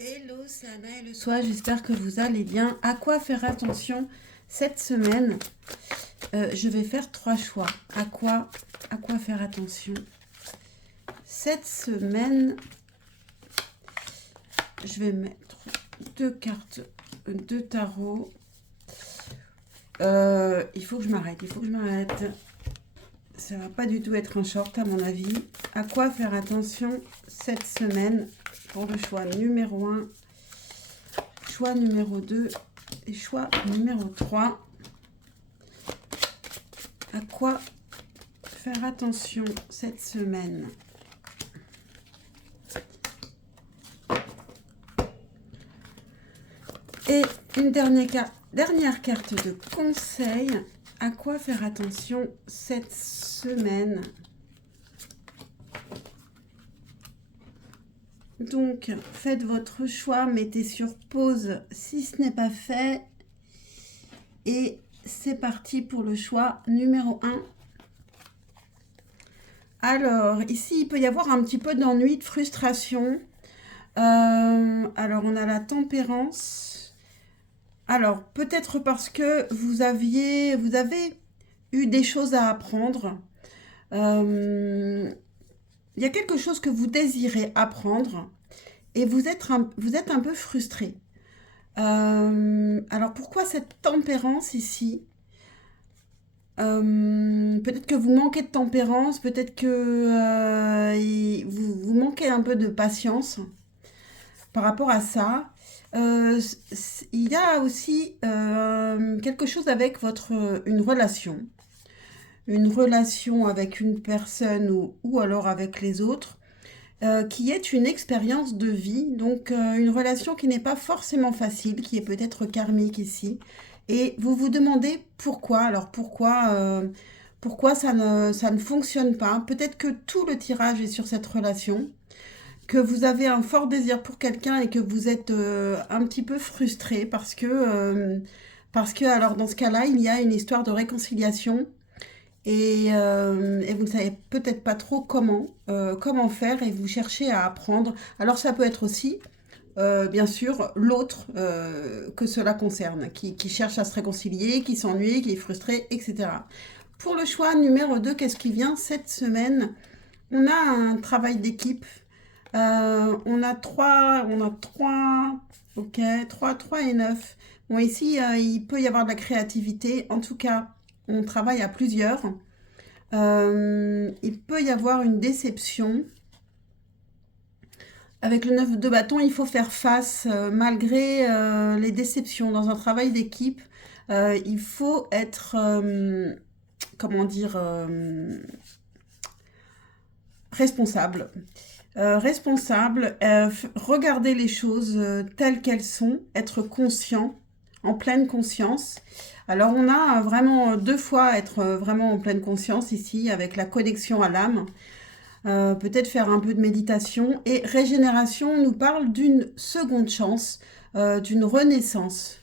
Hello, c'est Anna et le soir, j'espère que vous allez bien. À quoi faire attention cette semaine? Je vais faire 3 choix. À quoi faire attention cette semaine? Je vais mettre 2 cartes de tarot. Il faut que je m'arrête, Ça va pas du tout être un short à mon avis. À quoi faire attention cette semaine pour le choix numéro 1, choix numéro 2 et choix numéro 3. À quoi faire attention cette semaine? Et une dernière carte de conseil. À quoi faire attention cette semaine? Donc, faites votre choix, mettez sur pause si ce n'est pas fait. Et c'est parti pour le choix numéro 1. Alors, ici, il peut y avoir un petit peu d'ennui, de frustration. Alors, on a la tempérance. Alors, peut-être parce que vous avez eu des choses à apprendre. Il y a quelque chose que vous désirez apprendre et vous êtes un peu frustré. Alors, pourquoi cette tempérance ici? Peut-être que vous manquez de tempérance, peut-être que vous manquez un peu de patience par rapport à ça. Il y a aussi quelque chose avec une relation avec une personne ou alors avec les autres, qui est une expérience de vie, donc une relation qui n'est pas forcément facile, qui est peut-être karmique ici. Et vous vous demandez pourquoi. Alors pourquoi ça ne fonctionne pas? Peut-être que tout le tirage est sur cette relation, que vous avez un fort désir pour quelqu'un et que vous êtes un petit peu frustré parce que alors dans ce cas-là, il y a une histoire de réconciliation et vous ne savez peut-être pas trop comment faire et vous cherchez à apprendre. Alors ça peut être aussi, bien sûr, l'autre que cela concerne, qui cherche à se réconcilier, qui s'ennuie, qui est frustré, etc. Pour le choix numéro 2, qu'est-ce qui vient cette semaine? On a un travail d'équipe. On a 3, ok, 3 et 9. Bon, ici, il peut y avoir de la créativité. En tout cas, on travaille à plusieurs. Il peut y avoir une déception. Avec le 9 de bâton, il faut faire face malgré les déceptions. Dans un travail d'équipe, il faut être, comment dire, responsable. Regarder les choses telles qu'elles sont, être conscient, en pleine conscience. Alors on a vraiment 2 fois être vraiment en pleine conscience ici, avec la connexion à l'âme. Peut-être faire un peu de méditation. Et régénération nous parle d'une seconde chance, d'une renaissance.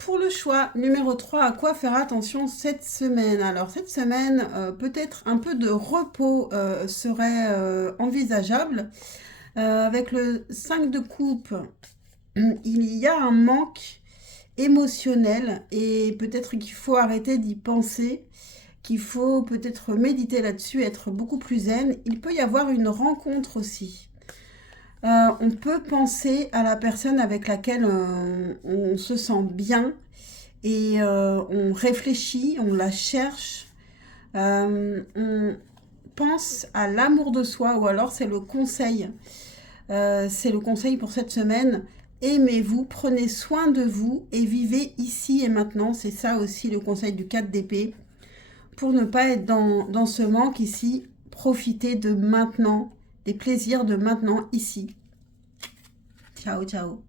Pour le choix numéro 3, à quoi faire attention cette semaine? Alors cette semaine, peut-être un peu de repos serait envisageable. Avec le 5 de coupe, il y a un manque émotionnel et peut-être qu'il faut arrêter d'y penser, qu'il faut peut-être méditer là-dessus, être beaucoup plus zen. Il peut y avoir une rencontre aussi. On peut penser à la personne avec laquelle on se sent bien et on réfléchit, on la cherche, on pense à l'amour de soi ou alors c'est le conseil. C'est le conseil pour cette semaine. Aimez-vous, prenez soin de vous et vivez ici et maintenant. C'est ça aussi le conseil du 4 d'épée. Pour ne pas être dans ce manque ici, profitez de maintenant, des plaisirs de maintenant ici. Ciao, ciao.